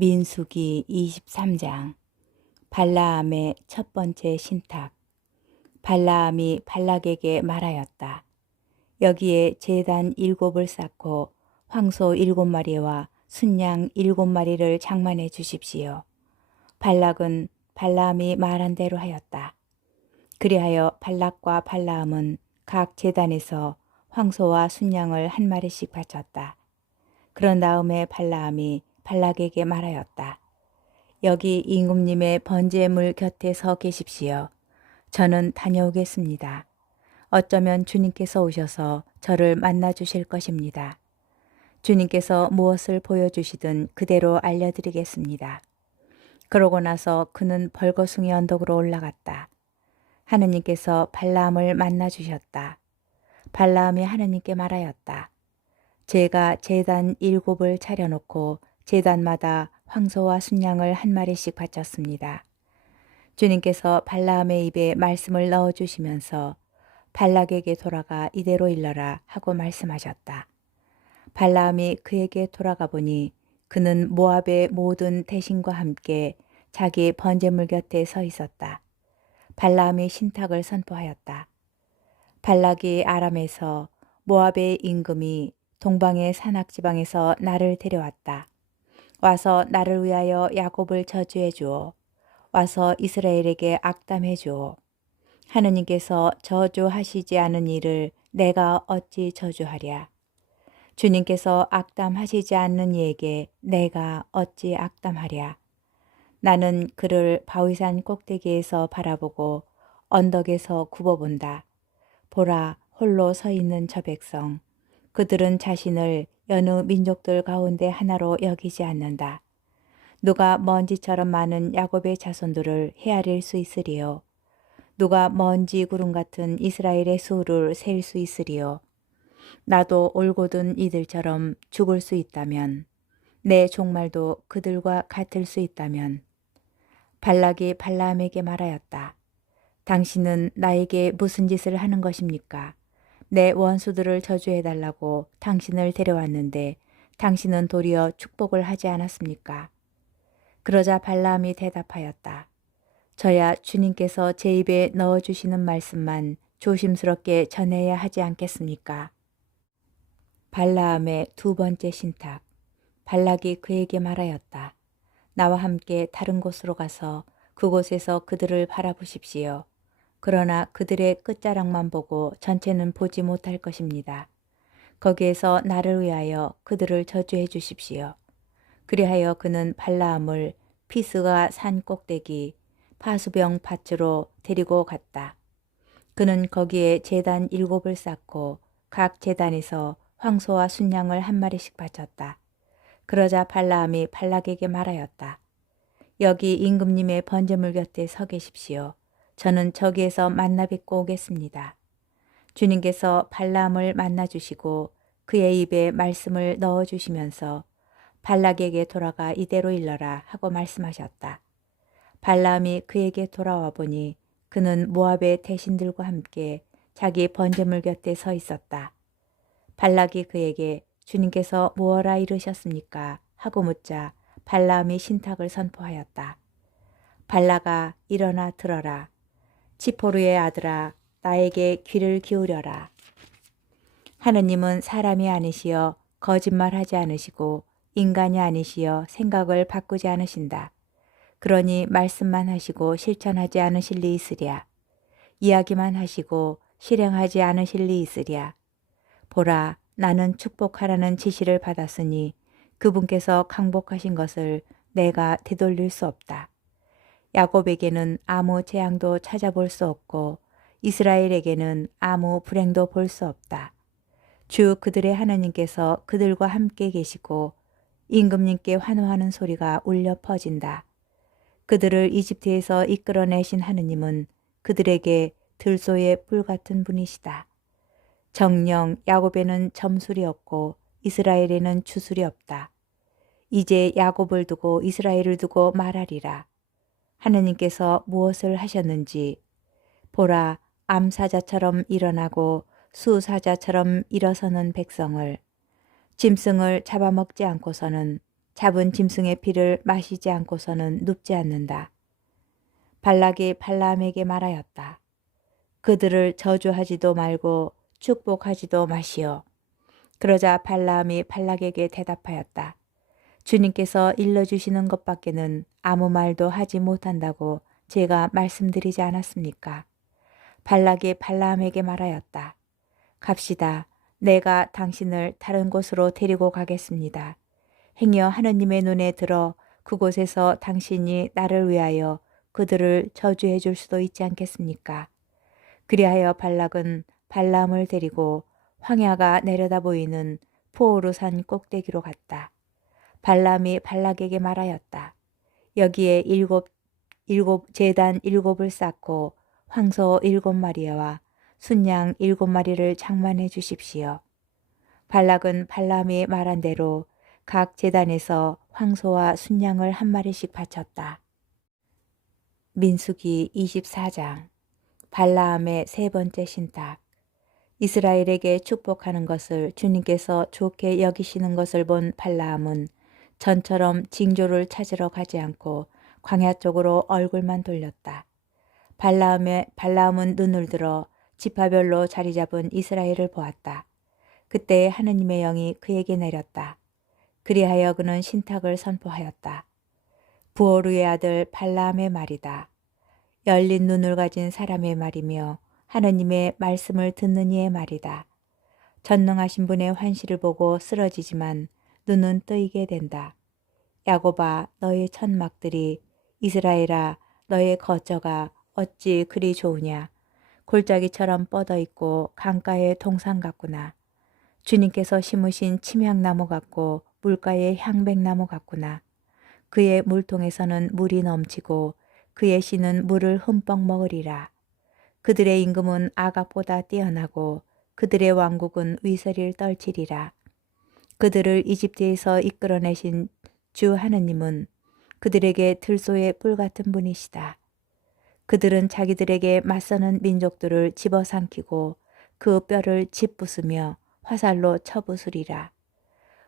민수기 23장. 발라암의 첫 번째 신탁. 발라암이 발락에게 말하였다. 여기에 제단 7을 쌓고 황소 7마리와 순양 7마리를 장만해 주십시오. 발락은 발라암이 말한 대로 하였다. 그리하여 발락과 발라암은 각 제단에서 황소와 순양을 한 마리씩 바쳤다. 그런 다음에 발라암이 발락에게 말하였다. 여기 임금님의 번제물 곁에 서 계십시오. 저는 다녀오겠습니다. 어쩌면 주님께서 오셔서 저를 만나 주실 것입니다. 주님께서 무엇을 보여주시든 그대로 알려드리겠습니다. 그러고 나서 그는 벌거숭이 언덕으로 올라갔다. 하느님께서 발라암을 만나 주셨다. 발라암이 하느님께 말하였다. 제가 제단 7을 차려놓고 제단마다 황소와 순양을 한 마리씩 바쳤습니다. 주님께서 발라암의 입에 말씀을 넣어주시면서 발락에게 돌아가 이대로 일러라 하고 말씀하셨다. 발라암이 그에게 돌아가 보니 그는 모압의 모든 대신과 함께 자기 번제물 곁에 서 있었다. 발라암이 신탁을 선포하였다. 발락이 아람에서 모압의 임금이 동방의 산악지방에서 나를 데려왔다. 와서 나를 위하여 야곱을 저주해 주오. 와서 이스라엘에게 악담해 주오. 하느님께서 저주하시지 않은 이를 내가 어찌 저주하랴. 주님께서 악담하시지 않는 이에게 내가 어찌 악담하랴. 나는 그를 바위산 꼭대기에서 바라보고 언덕에서 굽어본다. 보라, 홀로 서 있는 저 백성. 그들은 자신을 여느 민족들 가운데 하나로 여기지 않는다. 누가 먼지처럼 많은 야곱의 자손들을 헤아릴 수 있으리요. 누가 먼지 구름 같은 이스라엘의 수를 셀 수 있으리요. 나도 올곧은 이들처럼 죽을 수 있다면, 내 종말도 그들과 같을 수 있다면. 발락이 발라암에게 말하였다. 당신은 나에게 무슨 짓을 하는 것입니까? 내 원수들을 저주해달라고 당신을 데려왔는데 당신은 도리어 축복을 하지 않았습니까? 그러자 발라암이 대답하였다. 저야 주님께서 제 입에 넣어주시는 말씀만 조심스럽게 전해야 하지 않겠습니까? 발라암의 두 번째 신탁. 발락이 그에게 말하였다. 나와 함께 다른 곳으로 가서 그곳에서 그들을 바라보십시오. 그러나 그들의 끝자락만 보고 전체는 보지 못할 것입니다. 거기에서 나를 위하여 그들을 저주해 주십시오. 그리하여 그는 발라암을 피스가 산 꼭대기 파수병 밭으로 데리고 갔다. 그는 거기에 제단 7을 쌓고 각 제단에서 황소와 순양을 한 마리씩 바쳤다. 그러자 발라암이 발락에게 말하였다. 여기 임금님의 번제물 곁에 서 계십시오. 저는 저기에서 만나 뵙고 오겠습니다. 주님께서 발라암을 만나 주시고 그의 입에 말씀을 넣어 주시면서 발락에게 돌아가 이대로 일러라 하고 말씀하셨다. 발라암이 그에게 돌아와 보니 그는 모압의 대신들과 함께 자기 번제물 곁에 서 있었다. 발락이 그에게 주님께서 무엇라 이르셨습니까? 하고 묻자 발라암이 신탁을 선포하였다. 발락아, 일어나 들어라. 지포르의 아들아, 나에게 귀를 기울여라. 하느님은 사람이 아니시여 거짓말하지 않으시고 인간이 아니시여 생각을 바꾸지 않으신다. 그러니 말씀만 하시고 실천하지 않으실 리 있으랴. 이야기만 하시고 실행하지 않으실 리 있으랴. 보라, 나는 축복하라는 지시를 받았으니 그분께서 강복하신 것을 내가 되돌릴 수 없다. 야곱에게는 아무 재앙도 찾아볼 수 없고 이스라엘에게는 아무 불행도 볼 수 없다. 주 그들의 하나님께서 그들과 함께 계시고 임금님께 환호하는 소리가 울려 퍼진다. 그들을 이집트에서 이끌어내신 하느님은 그들에게 들소의 뿔 같은 분이시다. 정녕 야곱에는 점술이 없고 이스라엘에는 주술이 없다. 이제 야곱을 두고 이스라엘을 두고 말하리라. 하느님께서 무엇을 하셨는지 보라, 암사자처럼 일어나고 수사자처럼 일어서는 백성을 짐승을 잡아먹지 않고서는 잡은 짐승의 피를 마시지 않고서는 눕지 않는다. 발락이 발라함에게 말하였다. 그들을 저주하지도 말고 축복하지도 마시오. 그러자 발라함이 발락에게 대답하였다. 주님께서 일러주시는 것밖에는 아무 말도 하지 못한다고 제가 말씀드리지 않았습니까? 발락이 발라함에게 말하였다. 갑시다. 내가 당신을 다른 곳으로 데리고 가겠습니다. 행여 하느님의 눈에 들어 그곳에서 당신이 나를 위하여 그들을 저주해 줄 수도 있지 않겠습니까? 그리하여 발락은 발람을 데리고 황야가 내려다 보이는 포오르산 꼭대기로 갔다. 발람이 발락에게 말하였다. 여기에 일곱 제단 7을 쌓고 황소 7마리와 순양 7마리를 장만해 주십시오. 발락은 발람이 말한 대로 각 제단에서 황소와 순양을 한 마리씩 바쳤다. 민수기 24장. 발라함의 세 번째 신탁. 이스라엘에게 축복하는 것을 주님께서 좋게 여기시는 것을 본 발라함은 전처럼 징조를 찾으러 가지 않고 광야 쪽으로 얼굴만 돌렸다. 발라함은 눈을 들어 지파별로 자리 잡은 이스라엘을 보았다. 그때 하느님의 영이 그에게 내렸다. 그리하여 그는 신탁을 선포하였다. 부오르의 아들 발라함의 말이다. 열린 눈을 가진 사람의 말이며 하느님의 말씀을 듣는 이의 말이다. 전능하신 분의 환시를 보고 쓰러지지만 눈은 뜨이게 된다. 야곱아, 너의 천막들이, 이스라엘아, 너의 거처가 어찌 그리 좋으냐. 골짜기처럼 뻗어 있고 강가의 동산 같구나. 주님께서 심으신 침향나무 같고 물가의 향백나무 같구나. 그의 물통에서는 물이 넘치고 그의 씨는 물을 흠뻑 먹으리라. 그들의 임금은 아각보다 뛰어나고 그들의 왕국은 위서리를 떨치리라. 그들을 이집트에서 이끌어내신 주 하느님은 그들에게 들소의 뿔 같은 분이시다. 그들은 자기들에게 맞서는 민족들을 집어삼키고 그 뼈를 짓부수며 화살로 쳐부수리라.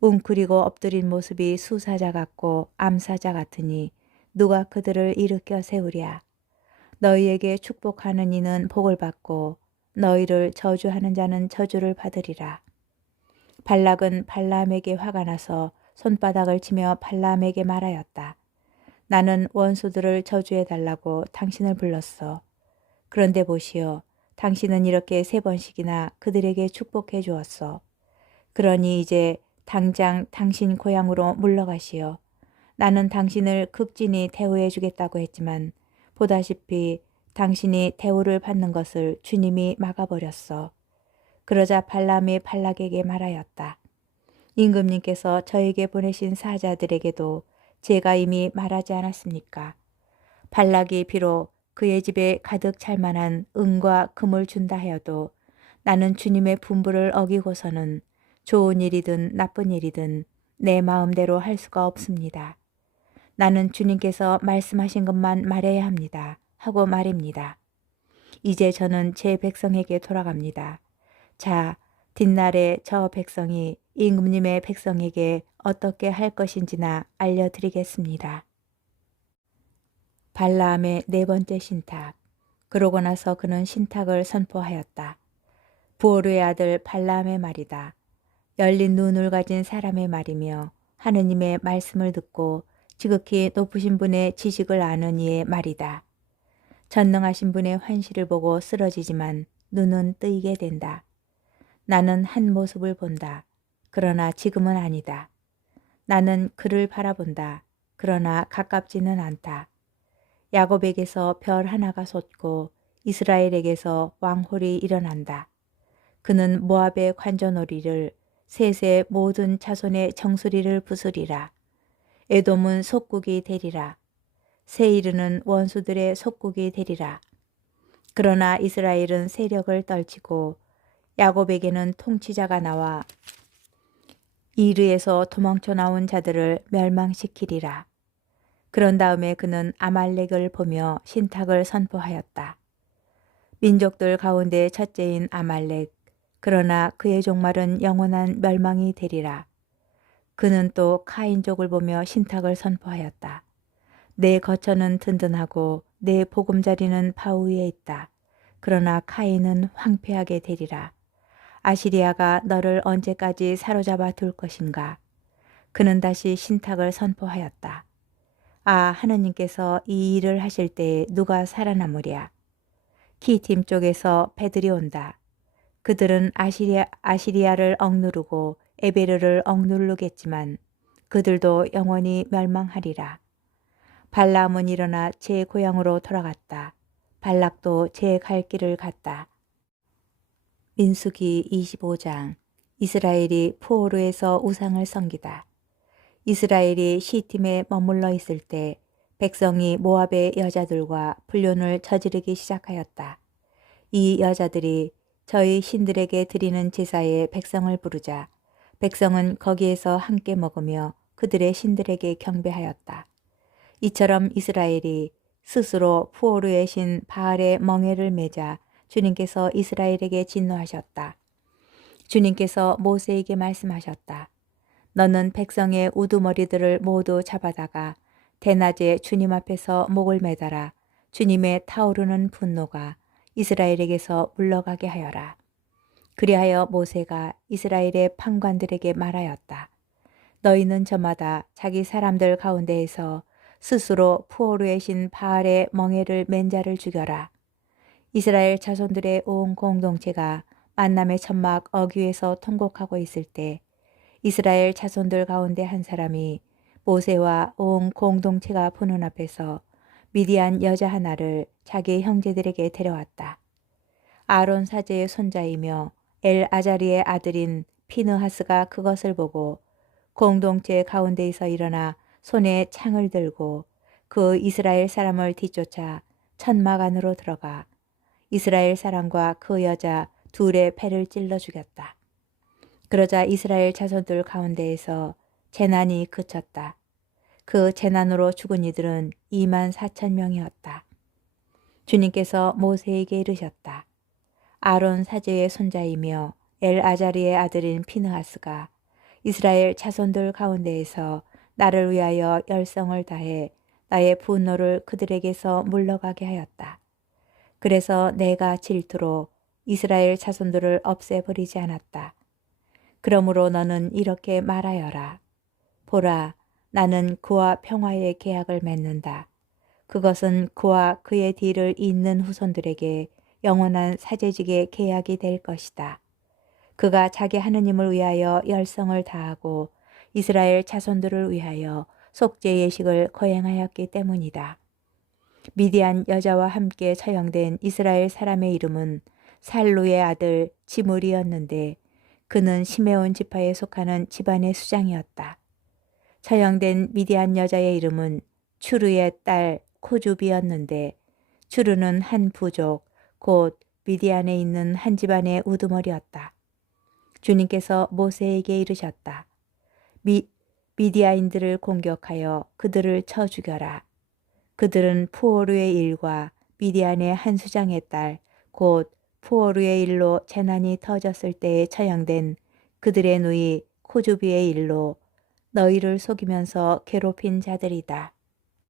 웅크리고 엎드린 모습이 수사자 같고 암사자 같으니 누가 그들을 일으켜 세우랴. 너희에게 축복하는 이는 복을 받고 너희를 저주하는 자는 저주를 받으리라. 발락은 발람에게 화가 나서 손바닥을 치며 발람에게 말하였다. 나는 원수들을 저주해 달라고 당신을 불렀어. 그런데 보시오. 당신은 이렇게 3번씩이나 그들에게 축복해 주었어. 그러니 이제 당장 당신 고향으로 물러가시오. 나는 당신을 극진히 대우해 주겠다고 했지만 보다시피 당신이 대우를 받는 것을 주님이 막아버렸어. 그러자 발람이 발락에게 말하였다. 임금님께서 저에게 보내신 사자들에게도 제가 이미 말하지 않았습니까? 발락이 비록 그의 집에 가득 찰 만한 은과 금을 준다 하여도 나는 주님의 분부를 어기고서는 좋은 일이든 나쁜 일이든 내 마음대로 할 수가 없습니다. 나는 주님께서 말씀하신 것만 말해야 합니다. 하고 말입니다. 이제 저는 제 백성에게 돌아갑니다. 자, 뒷날에 저 백성이 임금님의 백성에게 어떻게 할 것인지나 알려드리겠습니다. 발라함의 4번째 신탁. 그러고 나서 그는 신탁을 선포하였다. 부오르의 아들 발라함의 말이다. 열린 눈을 가진 사람의 말이며 하느님의 말씀을 듣고 지극히 높으신 분의 지식을 아는 이의 말이다. 전능하신 분의 환시를 보고 쓰러지지만 눈은 뜨이게 된다. 나는 한 모습을 본다. 그러나 지금은 아니다. 나는 그를 바라본다. 그러나 가깝지는 않다. 야곱에게서 별 하나가 솟고 이스라엘에게서 왕홀이 일어난다. 그는 모압의 관저놀이를 셋의 모든 자손의 정수리를 부수리라. 에돔은 속국이 되리라. 세일은 원수들의 속국이 되리라. 그러나 이스라엘은 세력을 떨치고 야곱에게는 통치자가 나와 이르에서 도망쳐 나온 자들을 멸망시키리라. 그런 다음에 그는 아말렉을 보며 신탁을 선포하였다. 민족들 가운데 첫째인 아말렉, 그러나 그의 종말은 영원한 멸망이 되리라. 그는 또 카인족을 보며 신탁을 선포하였다. 내 거처는 든든하고 내 보금자리는 바위 위에 있다. 그러나 카인은 황폐하게 되리라. 아시리아가 너를 언제까지 사로잡아 둘 것인가? 그는 다시 신탁을 선포하였다. 아, 하느님께서 이 일을 하실 때에 누가 살아남으랴? 키팀 쪽에서 배들이 온다. 그들은 아시리아를 억누르고 에베르를 억누르겠지만 그들도 영원히 멸망하리라. 발라함은 일어나 제 고향으로 돌아갔다. 발락도 제 갈 길을 갔다. 민수기 25장. 이스라엘이 푸오르에서 우상을 섬기다. 이스라엘이 시팀에 머물러 있을 때 백성이 모압의 여자들과 불륜을 저지르기 시작하였다. 이 여자들이 저희 신들에게 드리는 제사에 백성을 부르자 백성은 거기에서 함께 먹으며 그들의 신들에게 경배하였다. 이처럼 이스라엘이 스스로 푸오르의 신 바알의 멍에를 매자 주님께서 이스라엘에게 진노하셨다. 주님께서 모세에게 말씀하셨다. 너는 백성의 우두머리들을 모두 잡아다가 대낮에 주님 앞에서 목을 매달아 주님의 타오르는 분노가 이스라엘에게서 물러가게 하여라. 그리하여 모세가 이스라엘의 판관들에게 말하였다. 너희는 저마다 자기 사람들 가운데에서 스스로 푸오르의 신 바알의 멍에를 맨 자를 죽여라. 이스라엘 자손들의 온 공동체가 만남의 천막 어귀에서 통곡하고 있을 때 이스라엘 자손들 가운데 한 사람이 모세와 온 공동체가 보는 앞에서 미디안 여자 하나를 자기 형제들에게 데려왔다. 아론 사제의 손자이며 엘 아자리의 아들인 피느하스가 그것을 보고 공동체 가운데에서 일어나 손에 창을 들고 그 이스라엘 사람을 뒤쫓아 천막 안으로 들어가 이스라엘 사람과 그 여자 둘의 배를 찔러 죽였다. 그러자 이스라엘 자손들 가운데에서 재난이 그쳤다. 그 재난으로 죽은 이들은 24,000명이었다. 주님께서 모세에게 이르셨다. 아론 사제의 손자이며 엘 아자리의 아들인 피느하스가 이스라엘 자손들 가운데에서 나를 위하여 열성을 다해 나의 분노를 그들에게서 물러가게 하였다. 그래서 내가 질투로 이스라엘 자손들을 없애버리지 않았다. 그러므로 너는 이렇게 말하여라. 보라, 나는 그와 평화의 계약을 맺는다. 그것은 그와 그의 뒤를 잇는 후손들에게 영원한 사제직의 계약이 될 것이다. 그가 자기 하느님을 위하여 열성을 다하고 이스라엘 자손들을 위하여 속죄 예식을 거행하였기 때문이다. 미디안 여자와 함께 처형된 이스라엘 사람의 이름은 살루의 아들 지물이었는데 그는 시메온 지파에 속하는 집안의 수장이었다. 처형된 미디안 여자의 이름은 추르의 딸 코주비였는데 추르는 한 부족 곧 미디안에 있는 한 집안의 우두머리였다. 주님께서 모세에게 이르셨다. 미디아인들을 공격하여 그들을 쳐 죽여라. 그들은 푸오르의 일과 미디안의 한 수장의 딸 곧 푸오르의 일로 재난이 터졌을 때에 처형된 그들의 누이 코주비의 일로 너희를 속이면서 괴롭힌 자들이다.